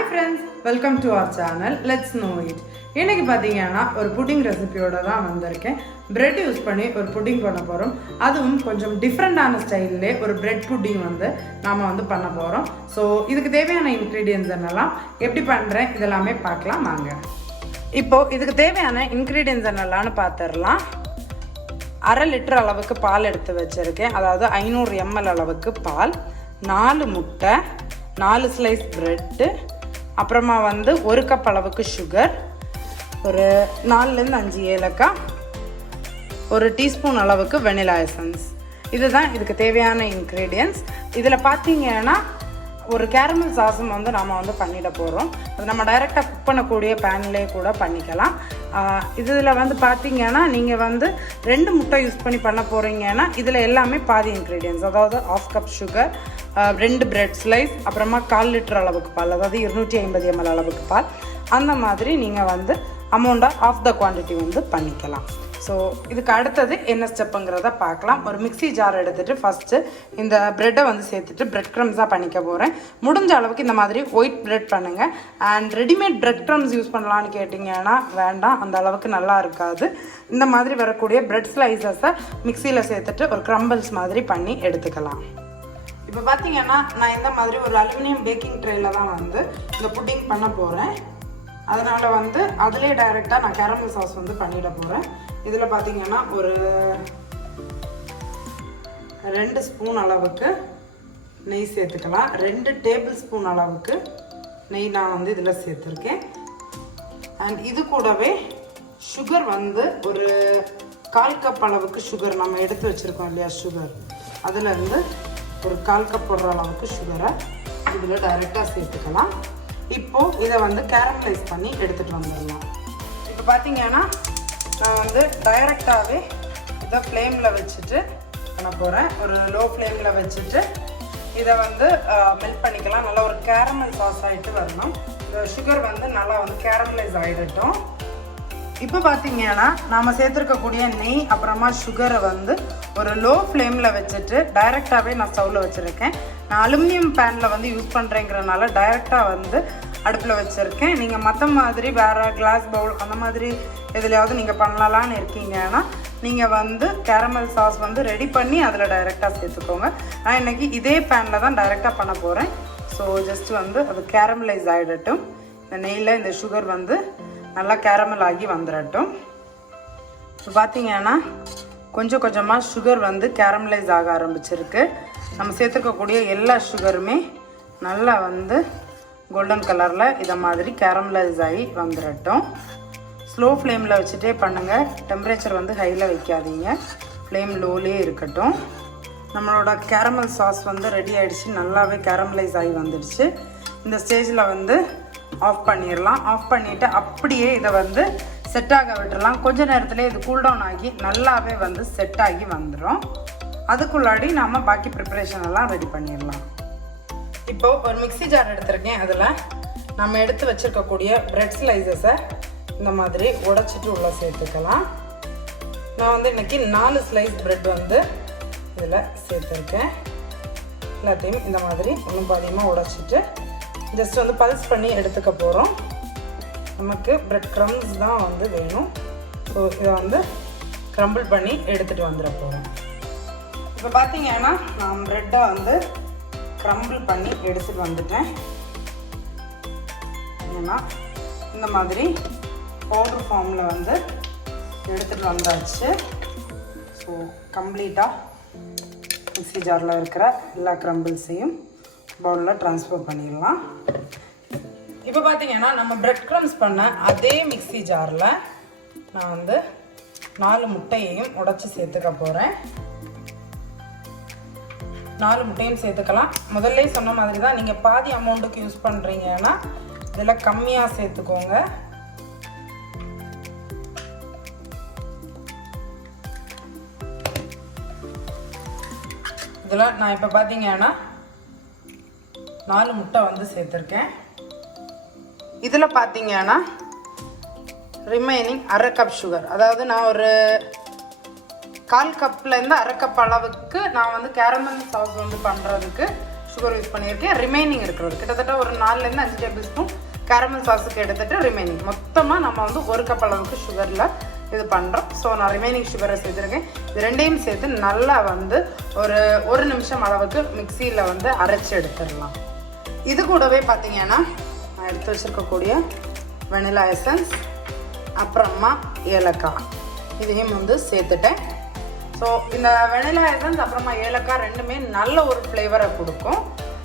Hi friends, welcome to our channel. Let's know it. இன்னைக்கு பாத்தீங்கன்னா ஒரு புட்டிங் ரெசிபியோட தான் வந்திருக்கேன். பிரெட் யூஸ் பண்ணி ஒரு புட்டிங் பண்ண போறோம். அதுவும் கொஞ்சம் டிஃபரண்டான ஸ்டைல்லே ஒரு பிரெட் புட்டிங் நாம பண்ண போறோம். ஸோ இதுக்கு தேவையான இன்க்ரீடியன்ஸ் என்னெல்லாம் எப்படி பண்றேன் இதெல்லாமே பார்க்கலாம் வாங்க. இப்போ இதுக்கு தேவையான இன்க்ரீடியன்ஸ் என்னெல்லாம்னு பார்த்துடலாம். 1/2 லிட்டர் அளவுக்கு பால் எடுத்து வச்சிருக்கேன். அதாவது 500 ml அளவுக்கு பால், 4 முட்டை, 4 ஸ்லைஸ் பிரெட்டு, அப்புறமா 1 கப் அளவுக்கு சுகர், ஒரு 4லேருந்து 5 ஏலக்காய், 1 டீஸ்பூன் அளவுக்கு வெனிலா எசன்ஸ். இதுதான் இதுக்கு தேவையான இன்க்ரீடியன்ஸ். இதில் பார்த்தீங்கன்னா ஒரு கேரமல் சாஸும் நாம் பண்ணிட போகிறோம். அது நம்ம டைரெக்டாக குக் பண்ணக்கூடிய பேன்லேயே கூட பண்ணிக்கலாம். இதில் பார்த்தீங்கன்னா நீங்கள் 2 முட்டை யூஸ் பண்ணி பண்ண போகிறீங்கன்னா இதில் எல்லாமே பாதி இன்க்ரீடியன்ஸ், அதாவது 1/2 கப் சுகர், 2 பிரெட் ஸ்லைஸ், அப்புறமா 1/4 லிட்டர் அளவுக்கு பால், அதாவது 250 ml அளவுக்கு பால். அந்த மாதிரி நீங்கள் அமௌண்ட்டாக ஆஃப் த குவான்டிட்டி பண்ணிக்கலாம். ஸோ இதுக்கு அடுத்தது என்ன ஸ்டெப்புங்கிறத பார்க்கலாம். ஒரு மிக்ஸி ஜார் எடுத்துகிட்டு ஃபஸ்ட்டு இந்த ப்ரெட்டை சேர்த்துட்டு பிரெட் க்ரம்ஸாக பண்ணிக்க போகிறேன். முடிஞ்ச அளவுக்கு இந்த மாதிரி ஒயிட் பிரெட் பண்ணுங்கள். And readymade bread crumbs use பண்ணலான்னு கேட்டிங்கன்னா வேண்டாம், அந்த அளவுக்கு நல்லா இருக்காது. இந்த மாதிரி வரக்கூடிய பிரெட் ஸ்லைசஸை மிக்சியில் சேர்த்துட்டு ஒரு க்ரம்பிள்ஸ் மாதிரி பண்ணி எடுத்துக்கலாம். இப்போ பார்த்தீங்கன்னா நான் இந்த மாதிரி ஒரு அலுமினியம் பேக்கிங் ட்ரேயில் தான் இந்த புட்டிங் பண்ண போகிறேன். அதனால் அதிலே டைரெக்டாக நான் கேரமல் சாஸ் பண்ணிட போகிறேன். இதில் பார்த்தீங்கன்னா ஒரு 2 ஸ்பூன் அளவுக்கு நெய் சேர்த்துக்கலாம். 2 டேபிள் ஸ்பூன் அளவுக்கு நெய் நான் இதில் சேர்த்துருக்கேன். அண்ட் இது கூடவே சுகர் ஒரு 1/4 கப் அளவுக்கு சுகர் நம்ம எடுத்து வச்சுருக்கோம் இல்லையா, சுகர் அதுலேருந்து ஒரு 1/4 கப் போடுற அளவுக்கு சுகரை இதில் டைரெக்டாக சேர்த்துக்கலாம். இப்போது இதை கேரமலைஸ் பண்ணி எடுத்துகிட்டு வந்துடலாம். இப்போ பார்த்தீங்கன்னா நான் டைரெக்டாகவே இதை ஃப்ளேமில் வச்சுட்டு பண்ண போகிறேன். ஒரு லோ ஃப்ளேமில் வச்சுட்டு இதை மெல்ட் பண்ணிக்கலாம். நல்லா ஒரு கேரமல் சாஸ் ஆகிட்டு வரணும். இந்த சுகர் நல்லா கேரமலைஸ் ஆகிடட்டும். இப்போ பார்த்தீங்கன்னா நாம் சேர்த்துருக்கக்கூடிய நெய் அப்புறமா சுகரை ஒரு லோ ஃப்ளேமில் வச்சுட்டு டைரெக்டாகவே நான் ஸ்டவ்வில் வச்சுருக்கேன். நான் அலுமினியம் பேனில் யூஸ் பண்ணுறேங்கிறனால டைரெக்டாக அடுப்பில் வச்சுருக்கேன். நீங்கள் மற்ற மாதிரி வேறு கிளாஸ் பவுல் அந்த மாதிரி எதுலையாவது நீங்கள் பண்ணலான்னு இருக்கீங்கன்னா நீங்கள் கேரமல் சாஸ் ரெடி பண்ணி அதில் டைரெக்டாக சேர்த்துக்கோங்க. நான் இன்றைக்கி இதே பேனில் தான் டைரெக்டாக பண்ண போகிறேன். ஸோ ஜஸ்ட் அது கேரமலைஸ் ஆகிடட்டும். இந்த நெய்யில் இந்த சுகர் நல்லா கேரமல் ஆகி வந்துடட்டும். இப்போ பார்த்தீங்கன்னா கொஞ்சம் கொஞ்சமாக சுகர் கேரமலைஸ் ஆக ஆரம்பிச்சிருக்கு. நம்ம சேர்த்துக்கக்கூடிய எல்லா சுகருமே நல்லா கோல்டன் கலரில் இதை மாதிரி கேரமலைஸ் ஆகி வந்துடட்டும். ஸ்லோ ஃப்ளேமில் வச்சுட்டே பண்ணுங்கள். டெம்பரேச்சர் ஹையில் வைக்காதீங்க, ஃப்ளேம் லோலே இருக்கட்டும். நம்மளோட கேரமல் சாஸ் ரெடி ஆகிடுச்சு, நல்லாவே கேரமலைஸ் ஆகி வந்துடுச்சு. இந்த ஸ்டேஜில் ஆஃப் பண்ணிடலாம். ஆஃப் பண்ணிவிட்டு அப்படியே இதை செட் ஆக விட்டுடலாம். கொஞ்ச நேரத்துலேயே இது கூல்டவுன் ஆகி நல்லாவே செட் ஆகி வந்துடும். அதுக்குள்ளாடி நாம் பாக்கி ப்ரிப்பரேஷன் எல்லாம் ரெடி பண்ணிடலாம். இப்போது ஒரு மிக்ஸி ஜார் எடுத்துருக்கேன். அதில் நம்ம எடுத்து வச்சுருக்கக்கூடிய பிரெட் ஸ்லைசஸை இந்த மாதிரி உடைச்சிட்டு உள்ளே சேர்த்துக்கலாம். நான் இன்றைக்கி 4 ஸ்லைஸ் பிரெட் இதில் சேர்த்துருக்கேன். எல்லாத்தையும் இந்த மாதிரி ஒன்றும் பாதியமாக உடைச்சிட்டு ஜஸ்ட் பல்ஸ் பண்ணி எடுத்துக்க போகிறோம். நமக்கு பிரெட் க்ரம்ஸ் தான் வேணும். ஸோ இதை க்ரம்பிள் பண்ணி எடுத்துகிட்டு வந்துட போகிறோம். இப்போ பார்த்தீங்கன்னா நான் ப்ரெட்டை க்ரம்பிள் பண்ணி எடுத்துகிட்டு வந்துட்டேன். ஏன்னா இந்த மாதிரி பவுட்ரு ஃபார்மில் எடுத்துகிட்டு வந்தாச்சு. ஸோ கம்ப்ளீட்டாக மிக்ஸி ஜாரில் இருக்கிற எல்லா க்ரம்பிள்ஸையும் பவுலில் ட்ரான்ஸ்ஃபர் பண்ணிடலாம். இப்போ பார்த்தீங்கன்னா நம்ம பிரெட் க்ரம்ஸ் பண்ண அதே மிக்ஸி ஜாரில் நான் 4 முட்டையையும் உடைச்சி சேர்த்துக்க போகிறேன். 4 முட்டையும் சேர்த்துக்கலாம். முதல்ல சொன்ன மாதிரி தான், நீங்கள் பாதி அமௌண்ட்டுக்கு யூஸ் பண்ணுறீங்கன்னா இதில் கம்மியாக சேர்த்துக்கோங்க. இதில் நான் இப்போ பார்த்தீங்கன்னா 4 முட்டை சேர்த்துருக்கேன். இதில் பார்த்தீங்கன்னா ரிமைனிங் 1/2 கப் சுகர், அதாவது நான் ஒரு 1/4 கப்லேருந்து 1/2 கப் அளவுக்கு நான் கேரமல் சாஸ் பண்ணுறதுக்கு சுகர் யூஸ் பண்ணியிருக்கேன். ரிமைனிங் இருக்கிறது கிட்டத்தட்ட ஒரு 4லேருந்து 5 டேபிள் ஸ்பூன் கேரமல் சாஸுக்கு எடுத்துகிட்டு ரிமைனிங் மொத்தமாக நம்ம வந்து 1 கப் அளவுக்கு சுகரில் இது பண்ணுறோம். ஸோ நான் ரிமைனிங் சுகரை சேர்த்துருக்கேன். இது ரெண்டையும் சேர்த்து நல்லா வந்து ஒரு நிமிஷம் அளவுக்கு மிக்சியில் வந்து அரைச்சி எடுத்துடலாம். இது கூடவே பார்த்தீங்கன்னா நான் எடுத்து வச்சுருக்கக்கூடிய வெனிலா எசன்ஸ், அப்புறமா ஏலக்காய் இதையும் வந்து சேர்த்துட்டேன். ஸோ இந்த வெனிலா எசன்ஸ் அப்புறமா ஏலக்காய் ரெண்டுமே நல்ல ஒரு ஃப்ளேவரை கொடுக்கும்.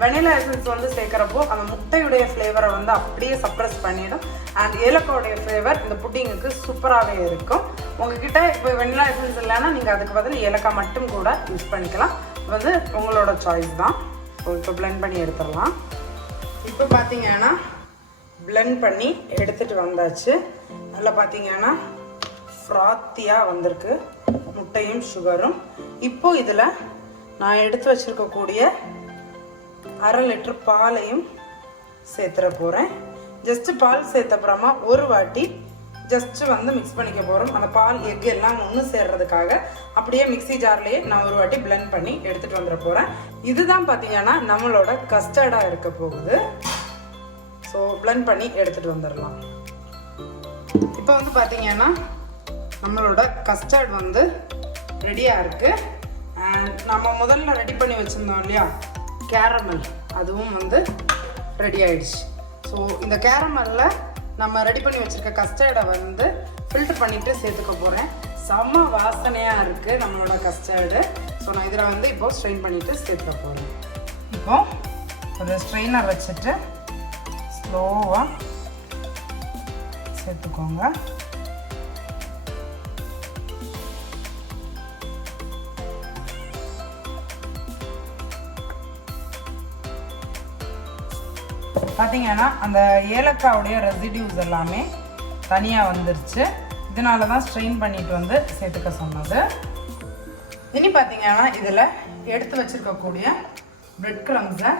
வெனிலா எசன்ஸ் வந்து சேர்க்குறப்போ அந்த முட்டையுடைய ஃப்ளேவரை வந்து அப்படியே சப்ரஸ் பண்ணிடும். அண்ட் ஏலக்காவுடைய ஃப்ளேவர் இந்த புட்டிங்குக்கு சூப்பராகவே இருக்கும். உங்ககிட்ட இப்போ வெனிலா எசன்ஸ் இல்லைன்னா நீங்கள் அதுக்கு பதில் ஏலக்காய் மட்டும் கூட யூஸ் பண்ணிக்கலாம். வந்து உங்களோட சாய்ஸ் தான். ஸோ இப்போ பிளெண்ட் பண்ணி எடுத்துடலாம். இப்போ பார்த்தீங்கன்னா பிளெண்ட் பண்ணி எடுத்துகிட்டு வந்தாச்சு. நல்லா பார்த்தீங்கன்னா ஃப்ராத்தியாக வந்திருக்கு முட்டையும் சுகரும். இப்போ இதில் நான் எடுத்து வச்சுருக்கக்கூடிய 1/2 லிட்டர் பாலையும் சேர்த்துற போகிறேன். ஜஸ்ட்டு பால் சேர்த்தப்புறமா ஒரு வாட்டி ஜஸ்ட்டு வந்து மிக்ஸ் பண்ணிக்க போகிறோம். அந்த பால் எக் எல்லாம் ஒன்று சேர்றதுக்காக அப்படியே மிக்ஸி ஜார்லேயே நான் ஒரு வாட்டி பிளெண்ட் பண்ணி எடுத்துகிட்டு வந்துட போகிறேன். இதுதான் பார்த்தீங்கன்னா நம்மளோட கஸ்டர்டாக இருக்க போகுது. ஸோ பிளெண்ட் பண்ணி எடுத்துகிட்டு வந்துடலாம். இப்போ வந்து பார்த்தீங்கன்னா நம்மளோட கஸ்டர்ட் வந்து ரெடியாக இருக்குது. அண்ட் நம்ம முதல்ல ரெடி பண்ணி வச்சுருந்தோம் இல்லையா கேரமல், அதுவும் வந்து ரெடி ஆயிடுச்சு. ஸோ இந்த கேரமலில் நம்ம ரெடி பண்ணி வச்சுருக்க கஸ்டர்டை வந்து ஃபில்டர் பண்ணிவிட்டு சேர்த்துக்க போகிறேன். செம்ம வாசனையாக இருக்குது நம்மளோட கஸ்டர்டு. ஸோ நான் இதில் வந்து இப்போது ஸ்ட்ரெயின் பண்ணிவிட்டு சேர்த்துக்க போகிறேன். இப்போது ஒரு ஸ்ட்ரெயினர் வச்சுட்டு ஸ்லோவாக சேர்த்துக்கோங்க. பார்த்தீங்கன்னா அந்த ஏலக்காவுடைய ரெசிடியூஸ் எல்லாமே தனியாக வந்துருச்சு. இதனால தான் ஸ்ட்ரெயின் பண்ணிட்டு வந்து சேர்த்துக்க சொன்னது. இனி பார்த்தீங்கன்னா இதில் எடுத்து வச்சுருக்கக்கூடிய பிரெட் க்ரம்ஸை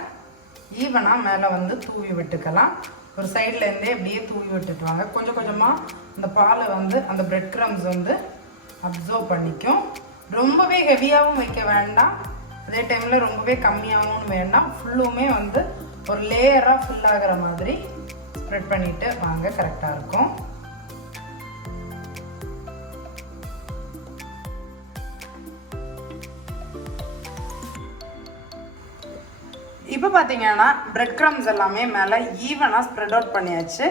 ஈவனாக மேலே வந்து தூவி விட்டுக்கலாம். ஒரு சைட்லேருந்தே அப்படியே தூவி விட்டுட்டு வாங்க. கொஞ்சம் கொஞ்சமாக அந்த பாலை வந்து அந்த பிரெட் க்ரம்ஸ் வந்து அப்சர்வ் பண்ணிக்கும். ரொம்பவே ஹெவியாகவும் வைக்க வேண்டாம், அதே டைமில் ரொம்பவே கம்மியாகவும் வேண்டாம். ஃபுல்லுமே வந்து ஒரு லேயராக ஃபில் ஆகிற மாதிரி ஸ்ப்ரெட் பண்ணிவிட்டு வாங்க, கரெக்டாக இருக்கும். இப்போ பார்த்தீங்கன்னா பிரெட் க்ரம்ஸ் எல்லாமே மேலே ஈவனாக ஸ்ப்ரெட் அவுட் பண்ணியாச்சு.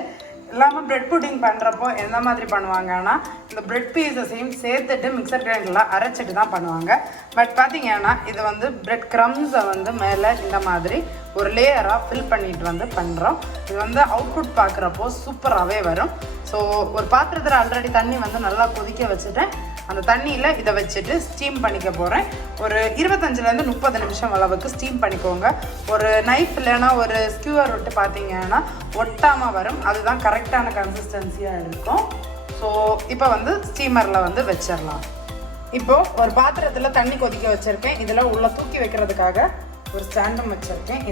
இல்லாமல் பிரெட் புட்டிங் பண்ணுறப்போ எந்த மாதிரி பண்ணுவாங்கன்னா இந்த பிரெட் பீஸஸையும் சேர்த்துட்டு மிக்சர் கிரைண்டரில் அரைச்சிட்டு தான் பண்ணுவாங்க. பட் பார்த்தீங்கன்னா இது வந்து பிரெட் க்ரம்ஸை வந்து மேலே இந்த மாதிரி ஒரு லேயராக ஃபில் பண்ணிட்டு வந்து பண்ணுறோம். இது வந்து அவுட்புட் பார்க்குறப்போ சூப்பராகவே வரும். ஸோ ஒரு பாத்திரத்தில் ஆல்ரெடி தண்ணி வந்து நல்லா கொதிக்க வச்சுட்டேன். அந்த தண்ணியில் இதை வச்சுட்டு ஸ்டீம் பண்ணிக்க போகிறேன். ஒரு 25லேருந்து 30 நிமிஷம் அளவுக்கு ஸ்டீம் பண்ணிக்கோங்க. ஒரு நைஃப் இல்லைன்னா ஒரு ஸ்கியூவர் விட்டு பார்த்தீங்கன்னா ஒட்டாமல் வரும். அதுதான் கரெக்டான கன்சிஸ்டன்சியாக இருக்கும். ஸோ இப்போ வந்து ஸ்டீமரில் வந்து வச்சிடலாம். இப்போது ஒரு பாத்திரத்தில் தண்ணி கொதிக்க வச்சுருக்கேன். இதில் உள்ள தூக்கி வைக்கிறதுக்காக ஒரு ஸ்டாண்டும் வச்சுருக்கேன்.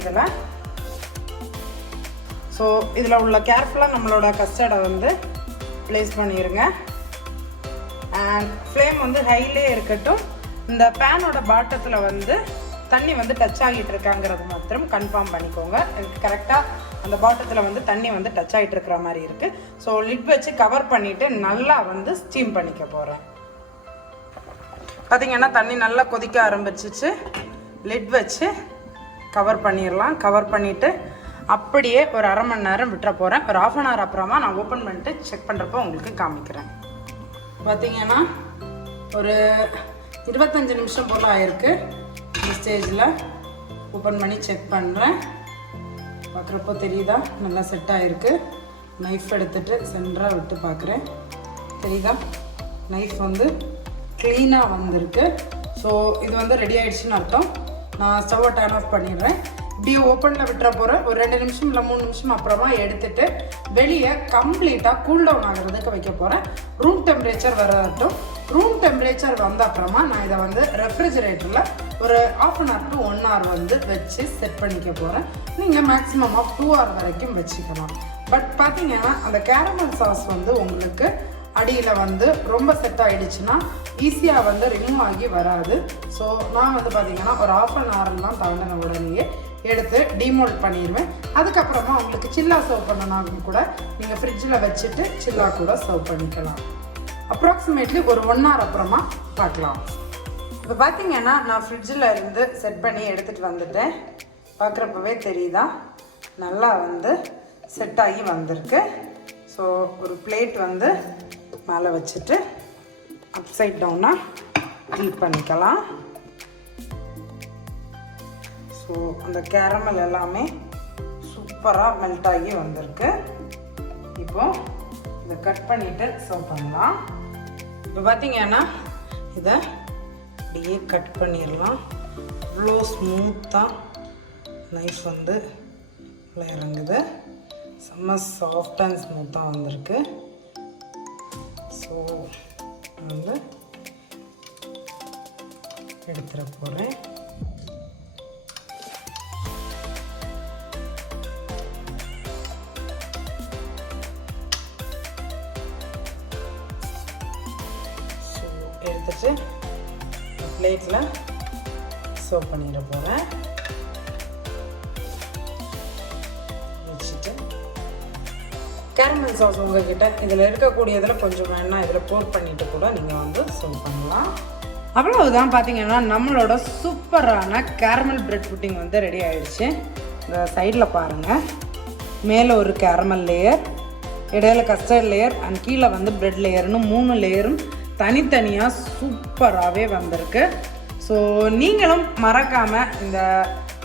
இதில் உள்ள கேர்ஃபுல்லாக நம்மளோட கஸ்டர்டை வந்து ப்ளேஸ் பண்ணிடுங்க. அண்ட் ஃப்ளேம் வந்து ஹைலே இருக்கட்டும். இந்த பேனோட பாட்டத்தில் வந்து தண்ணி வந்து டச் ஆகிட்டு இருக்காங்கிறது மாத்திரம் கன்ஃபார்ம் பண்ணிக்கோங்க. எனக்கு கரெக்டாக அந்த பாட்டத்தில் வந்து தண்ணி வந்து டச் ஆகிட்டு இருக்கிற மாதிரி இருக்குது. ஸோ லிட் வச்சு கவர் பண்ணிவிட்டு நல்லா வந்து ஸ்டீம் பண்ணிக்க போகிறேன். பார்த்திங்கன்னா தண்ணி நல்லா கொதிக்க ஆரம்பிச்சிச்சு. லிட் வச்சு கவர் பண்ணிடலாம். கவர் பண்ணிவிட்டு அப்படியே ஒரு 1/2 மணி நேரம் விட்டுற போகிறேன். ஒரு 1/2 hour அப்புறமா நான் ஓப்பன் பண்ணிட்டு செக் பண்ணுறப்போ உங்களுக்கு காமிக்கிறேன். பார்த்திங்கன்னா ஒரு 25 நிமிஷம் போல் ஆயிருக்கு. இந்த ஸ்டேஜில் ஓப்பன் பண்ணி செக் பண்ணுறேன். பார்க்குறப்போ தெரியுதா நல்லா செட் ஆகிருக்கு. நைஃப் எடுத்துகிட்டு சென்டராக விட்டு பார்க்குறேன். தெரியுதா நைஃப் வந்து க்ளீனாக வந்திருக்கு. ஸோ இது வந்து ரெடி ஆகிடுச்சின்னு அர்த்தம். நான் ஸ்டவ்வை டர்ன் ஆஃப் பண்ணிடுறேன். இப்படியே ஓப்பனில் விட்டுற போகிறேன். ஒரு 2 நிமிஷம் இல்லை 3 நிமிஷம் அப்புறமா எடுத்துகிட்டு வெளியே கம்ப்ளீட்டாக கூல் டவுன் ஆகிறதுக்கு வைக்க போகிறேன். ரூம் டெம்பரேச்சர் வரட்டும். ரூம் டெம்பரேச்சர் வந்த அப்புறமா நான் இதை வந்து ரெஃப்ரிஜரேட்டரில் ஒரு 1/2 hour to 1 hour வந்து வச்சு செட் பண்ணிக்க போகிறேன். நீங்கள் மேக்ஸிமம் 2 hour வரைக்கும் வச்சுக்கலாம். பட் பார்த்தீங்கன்னா அந்த கேரமல் சாஸ் வந்து உங்களுக்கு அடியில் வந்து ரொம்ப செட் ஆகிடுச்சுன்னா ஈஸியாக வந்து ரிமூவ் ஆகி வராது. ஸோ நான் வந்து பார்த்திங்கன்னா ஒரு 1/2 hourலாம் தவண்டின உடனேயே எடுத்து டிமோல்ட் பண்ணிடுவேன். அதுக்கப்புறமா உங்களுக்கு சில்லா சர்வ் பண்ணனாலும் கூட நீங்கள் ஃப்ரிட்ஜில் வச்சுட்டு சில்லா கூட சர்வ் பண்ணிக்கலாம். அப்ராக்சிமேட்லி ஒரு 1 hour அப்புறமா பார்க்கலாம். இப்போ பார்த்தீங்கன்னா நான் ஃப்ரிட்ஜில் இருந்து செட் பண்ணி எடுத்துகிட்டு வந்துட்டேன். பார்க்குறப்பவே தெரியுதா நல்லா வந்து செட் ஆகி வந்திருக்கு. ஸோ ஒரு பிளேட் வந்து மேலே வச்சுட்டு அப்சைட் டவுனாக ஹீட் பண்ணிக்கலாம். ஸோ அந்த கேரமல் எல்லாமே சூப்பராக மெல்ட் ஆகி வந்திருக்கு. இப்போ இதை கட் பண்ணிவிட்டு சர்வ் பண்ணலாம். இப்போ பார்த்தீங்கன்னா இதை அப்படியே கட் பண்ணிடலாம். இவ்வளோ ஸ்மூத்தாக நைஃப் வந்து உள்ள இறங்குது. செம்ம சாஃப்ட் அண்ட் ஸ்மூத்தாக வந்திருக்கு. ஸோ வந்து எடுத்துட போகிறேன். ஸோ எடுத்துட்டு பிளேட்டில் சர்வ் பண்ணிட போகிறேன். வச்சுட்டு கேரமல் சாஸ் உங்ககிட்ட இதில் இருக்கக்கூடியதில் கொஞ்சம் வேணா இதில் போர் பண்ணிவிட்டு கூட நீங்கள் வந்து சர்வ் பண்ணலாம். அவ்வளவுதான். பார்த்தீங்கன்னா நம்மளோட சூப்பரான கேரமல் பிரெட் புட்டிங் வந்து ரெடி ஆகிடுச்சு. இந்த சைடில் பாருங்கள், மேலே ஒரு கேரமல் லேயர், இடையில கஸ்டர்ட் லேயர் அண்ட் கீழே வந்து பிரெட் லேயர்னு 3 லேயரும் தனித்தனியாக சூப்பராகவே வந்திருக்கு. ஸோ நீங்களும் மறக்காமல் இந்த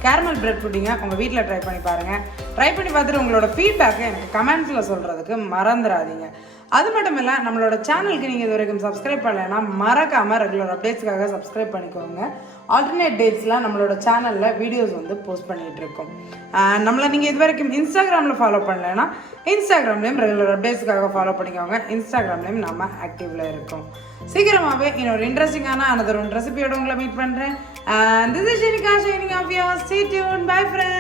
கேரமல் பிரெட் புட்டிங்கை உங்கள் வீட்டில் ட்ரை பண்ணி பாருங்கள். ட்ரை பண்ணி பார்த்துட்டு உங்களோட ஃபீட்பேக்கை எனக்கு கமெண்ட்ஸில் சொல்கிறதுக்கு மறந்துடாதீங்க. அது மட்டும் இல்லை, நம்மளோட சேனலுக்கு நீங்கள் இது வரைக்கும் சப்ஸ்கிரைப் பண்ணலைன்னா மறக்காமல் ரெகுலர் அப்டேட்ஸ்க்காக சப்ஸ்கிரைப் பண்ணிக்கோங்க. ஆல்டர்னேட் டேட்ஸில் நம்மளோட சேனலில் வீடியோஸ் வந்து போஸ்ட் பண்ணிகிட்ருக்கோம். நம்மளை நீங்கள் இது வரைக்கும் இன்ஸ்டாகிராமில் ஃபாலோ பண்ணலைன்னா இன்ஸ்டாகிராம்லேயும் ரெகுலர் அப்டேட்ஸ்க்காக ஃபாலோ பண்ணிக்கோங்க. இன்ஸ்டாகிராம்லேயும் நம்ம ஆக்டிவில் இருக்கோம். சீக்கிரமாகவே இன்னொரு இன்ட்ரெஸ்டிங்கான another ரெசிபியோட உங்களை மீட் பண்ணுறேன். This is Shenica signing off. Stay tuned. Bye friends.